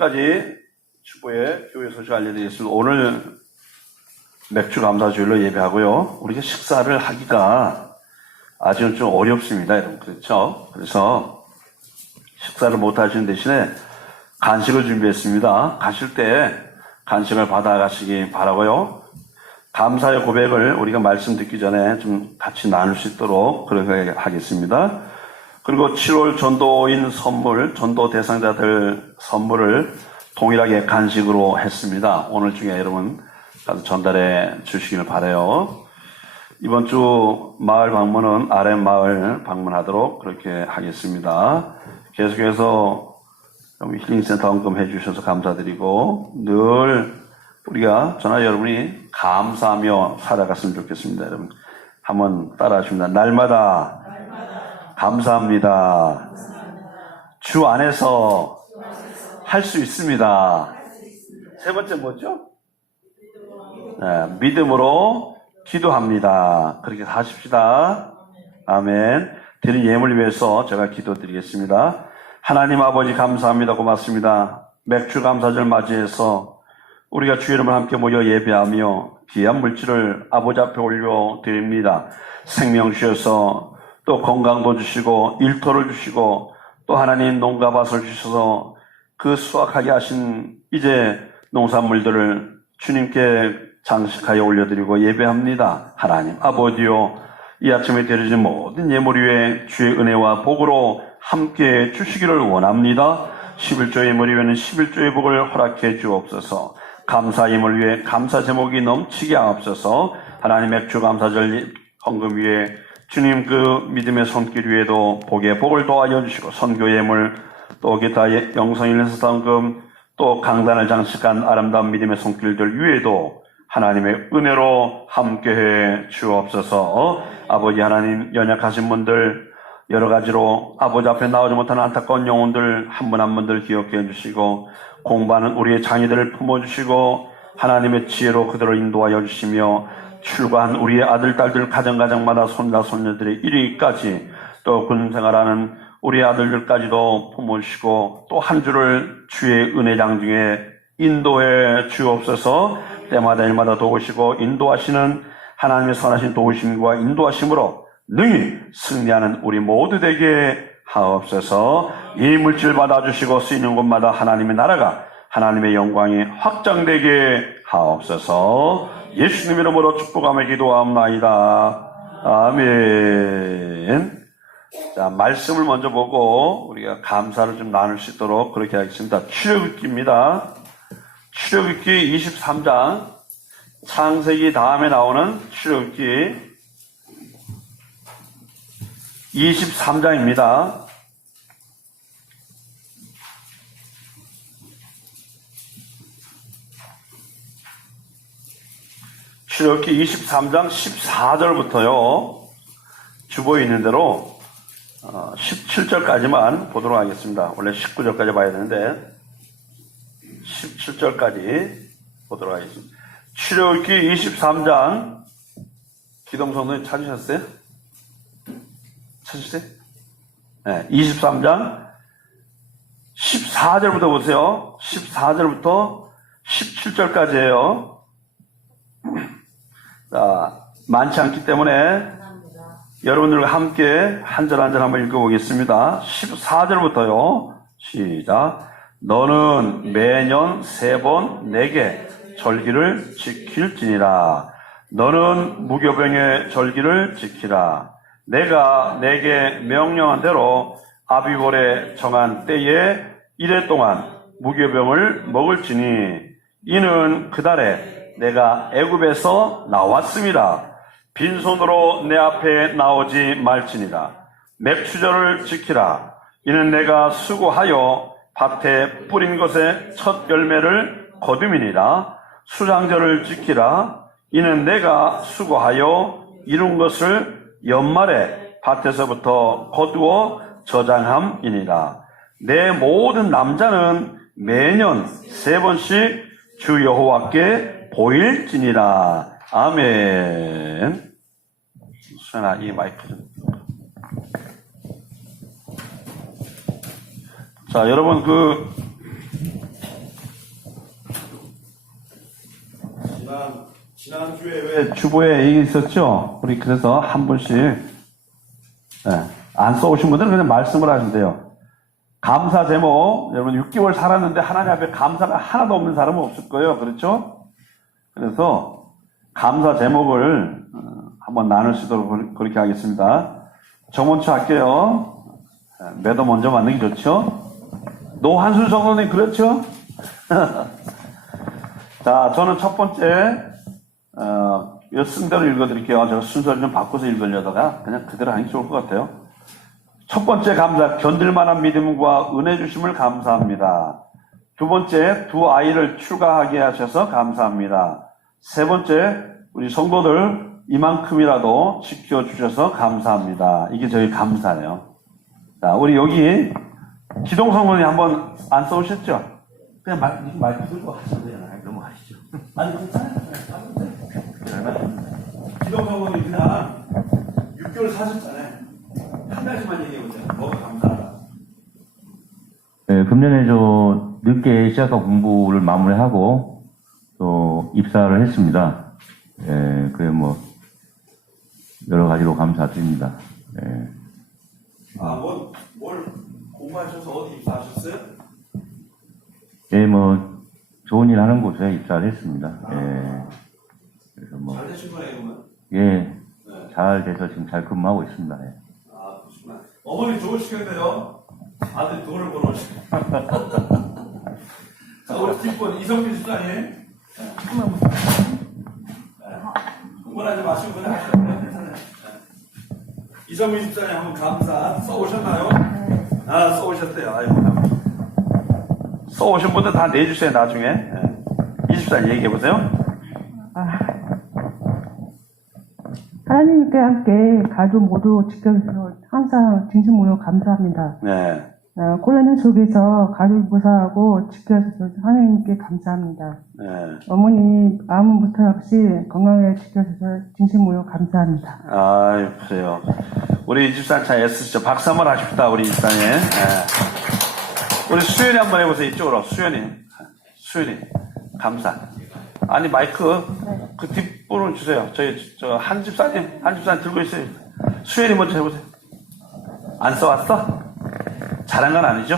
몇 가지 주보에 교회 소식 알려드리겠습니다. 오늘 맥주 감사주일로 예배하고요. 우리가 식사를 하기가 아직은 좀 어렵습니다. 여러분. 그렇죠? 그래서 식사를 못 하시는 대신에 간식을 준비했습니다. 가실 때 간식을 받아가시기 바라고요. 감사의 고백을 우리가 말씀 듣기 전에 좀 같이 나눌 수 있도록 그렇게 하겠습니다. 그리고 7월 전도인 선물, 전도 대상자들 선물을 동일하게 간식으로 했습니다. 오늘 중에 여러분 전달해 주시기를 바래요. 이번 주 마을 방문은 RM 마을 방문하도록 그렇게 하겠습니다. 계속해서 힐링센터 언금해 주셔서 감사드리고 늘 우리가 저나 여러분이 감사하며 살아갔으면 좋겠습니다. 여러분 한번 따라 하십니다. 날마다 감사합니다. 주 안에서 할 수 있습니다. 세 번째 뭐죠? 네, 믿음으로 기도합니다. 그렇게 하십시다. 아멘. 드린 예물 위해서 제가 기도드리겠습니다. 하나님 아버지 감사합니다. 고맙습니다. 맥주 감사절 맞이해서 우리가 주 이름을 함께 모여 예배하며 귀한 물질을 아버지 앞에 올려 드립니다. 생명 주셔서 또 건강도 주시고 일터를 주시고 또 하나님 농가밭을 주셔서 그 수확하게 하신 이제 농산물들을 주님께 장식하여 올려드리고 예배합니다. 하나님 아버지요 이 아침에 드려진 모든 예물 위에 주의 은혜와 복으로 함께 주시기를 원합니다. 11조 예물 위에는 11조의 복을 허락해 주옵소서. 감사 예물 위에 감사 제목이 넘치게 하옵소서. 하나님의 주 감사절 헌금 위에 주님 그 믿음의 손길 위에도 복의 복을 도와여 주시고 선교 예물 또 기타 영성 일련서 헌금 또 강단을 장식한 아름다운 믿음의 손길들 위에도 하나님의 은혜로 함께해 주옵소서. 아버지 하나님 연약하신 분들 여러 가지로 아버지 앞에 나오지 못하는 안타까운 영혼들 한 분 한 분들 기억해 주시고 공부하는 우리의 장애들을 품어주시고 하나님의 지혜로 그들을 인도하여 주시며 출가한 우리의 아들, 딸들 가정가정마다 손자, 손녀들의 이르기까지 또 군생활하는 우리 아들들까지도 품으시고 또 한 주를 주의 은혜장 중에 인도해 주옵소서. 때마다 일마다 도우시고 인도하시는 하나님의 선하신 도우심과 인도하심으로 능히 승리하는 우리 모두 되게 하옵소서. 이 물질 받아주시고 쓰이는 곳마다 하나님의 나라가 하나님의 영광이 확장되게 하옵소서. 예수님 이름으로 축복하며 기도하옵나이다. 아멘. 자 말씀을 먼저 보고 우리가 감사를 좀 나눌 수 있도록 그렇게 하겠습니다. 출애굽기입니다. 출애굽기 23장 창세기 다음에 나오는 출애굽기 23장입니다. 출애굽기 23장 14절부터요. 주보에 있는 대로 17절까지만 보도록 하겠습니다. 원래 19절까지 봐야 되는데 17절까지 보도록 하겠습니다. 출애굽기 23장 기동성도님 찾으셨어요? 찾으세요? 네, 23장 14절부터 보세요. 14절부터 17절까지예요. 자, 많지 않기 때문에 여러분들과 함께 한 절 한 절 한번 읽어보겠습니다. 14절부터요. 시작. 너는 매년 세 번 내게 절기를 지킬지니라. 너는 무교병의 절기를 지키라. 내가 내게 명령한 대로 아비볼에 정한 때에 이래 동안 무교병을 먹을지니 이는 그 달에 내가 애굽에서 나왔습니다. 빈손으로 내 앞에 나오지 말지니라. 맥추절을 지키라. 이는 내가 수고하여 밭에 뿌린 것의 첫 열매를 거둠이니라. 수장절을 지키라. 이는 내가 수고하여 이룬 것을 연말에 밭에서부터 거두어 저장함이니라. 내 모든 남자는 매년 세 번씩 주 여호와께 오일진이라. 아멘. 수연아, 이 마이크 좀. 자, 여러분, 그, 지난, 지난주에 왜 주보에 얘기 있었죠? 우리 그래서 한 분씩, 네, 안 써오신 분들은 그냥 말씀을 하신대요. 감사 제목, 여러분, 6개월 살았는데 하나님 앞에 감사가 하나도 없는 사람은 없을 거예요. 그렇죠? 그래서 감사 제목을 어, 한번 나눌 수 있도록 그렇- 그렇게 하겠습니다. 저 먼저 할게요. 예, 매도 먼저 맞는 게 좋죠? 노한순 성도님 그렇죠? 자, 저는 첫 번째 어, 이 순대로 읽어드릴게요. 제가 순서를 좀 바꿔서 읽으려다가 그냥 그대로 하는 게 좋을 것 같아요. 첫 번째 감사, 견딜만한 믿음과 은혜 주심을 감사합니다. 두 번째, 두 아이를 출가하게 하셔서 감사합니다. 세 번째, 우리 성도들 이만큼이라도 지켜주셔서 감사합니다. 이게 저희 감사예요. 자, 우리 여기 기동 성도님 한번 안 써오셨죠? 그냥 말, 말 들고 돼요. 아니, 넘어가시죠. 아니, 괜찮아요. 괜찮아요. 기동 성도님 그냥 6개월 사셨잖아요. 한 가지만 얘기해보세요. 뭐가 감사하다. 네, 금년에 저 늦게 시작한 공부를 마무리하고 또 입사를 했습니다. 예, 그래 뭐 여러 가지로 감사드립니다. 예. 아, 뭐, 뭘 공부하셔서 어디 입사하셨어요? 예, 뭐 좋은 일 하는 곳에 입사를 했습니다. 예. 그래서 뭐 잘 되신 거네요, 그러면? 예, 네. 잘 돼서 지금 잘 근무하고 있습니다. 예. 아. 어머니 좋으시겠네요. 아들 돈을 벌어오시고. 자, 우리 뒷분 이성민 집사님. 흥분하지 마시고 그냥 돼요. 괜찮아요. 네. 이성민 집사님 한번 감사 써오셨나요? 아, 써오셨대요. 아이고. 써오신 분들 다 내주세요, 나중에. 네. 이 집사님 얘기해 보세요. 하나님께 함께 가족 모두 지켜주셔서 항상 진심으로 감사합니다. 네. 어, 코로나 속에서 가족 무사하고 지켜주셔서 하나님께 감사합니다. 네. 어머니 아무 무탈 없이 건강하게 지켜주셔서 진심으로 감사합니다. 아이, 그래요. 우리 집사님 잘 애쓰시죠. 박수 한번 하십시다, 우리 집사님. 예. 우리 수연이 한번 해보세요, 이쪽으로. 수연이. 수연이. 감사. 아니, 마이크, 그 뒷부분 주세요. 저희, 저, 한 집사님, 한 집사님 들고 있어요. 수연이 먼저 해보세요. 안 써왔어? 잘한 건 아니죠?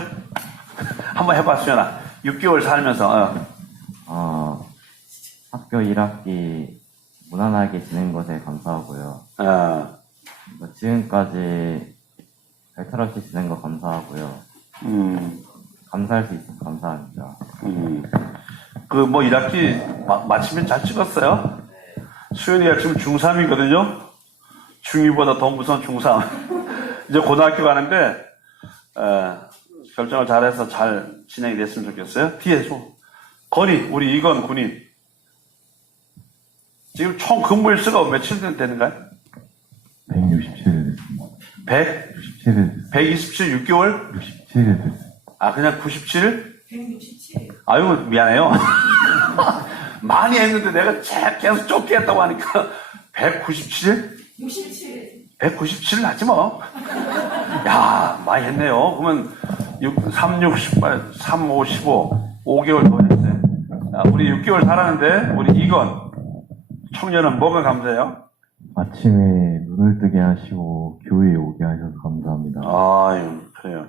한번 수연아. 6개월 살면서, 어. 어, 학교 1학기 무난하게 지낸 것에 감사하고요. 어. 뭐 지금까지 별탈 없이 지낸 거 감사하고요. 음. 감사할 수 있어서 감사합니다. 음. 그, 뭐, 1학기 마, 마치면 잘 찍었어요? 수현이가 지금 중3이거든요? 중2보다 더 무서운 중3. 이제 고등학교 가는데, 에, 결정을 잘해서 잘 진행이 됐으면 좋겠어요. 뒤에 좀. 건이, 우리 이건 군인. 지금 총 근무 일수가 며칠 되는가요? 167일 100, 17일 127, 6개월? 67일 됐어요. 아, 그냥 97? 167. 아유, 미안해요. 많이 했는데 내가 제- 계속 좁게 했다고 하니까 197? 67. 197을 하지 뭐. 야, 많이 했네요. 그러면 6, 3, 6, 18, 3, 5, 15, 5개월 더 했네. 아, 우리 6개월 살았는데, 우리 이건, 청년은 뭐가 감사해요? 아침에 눈을 뜨게 하시고 교회에 오게 하셔서 감사합니다. 아유, 그래요.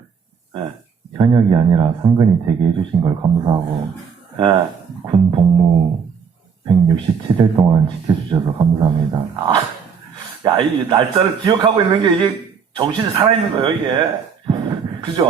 예, 현역이 아니라 상근이 되게 해주신 걸 감사하고 예. 군 복무 167일 동안 지켜주셔서 감사합니다. 야, 이 날짜를 기억하고 있는 게 이게 정신이 살아있는 거예요, 이게. 그죠?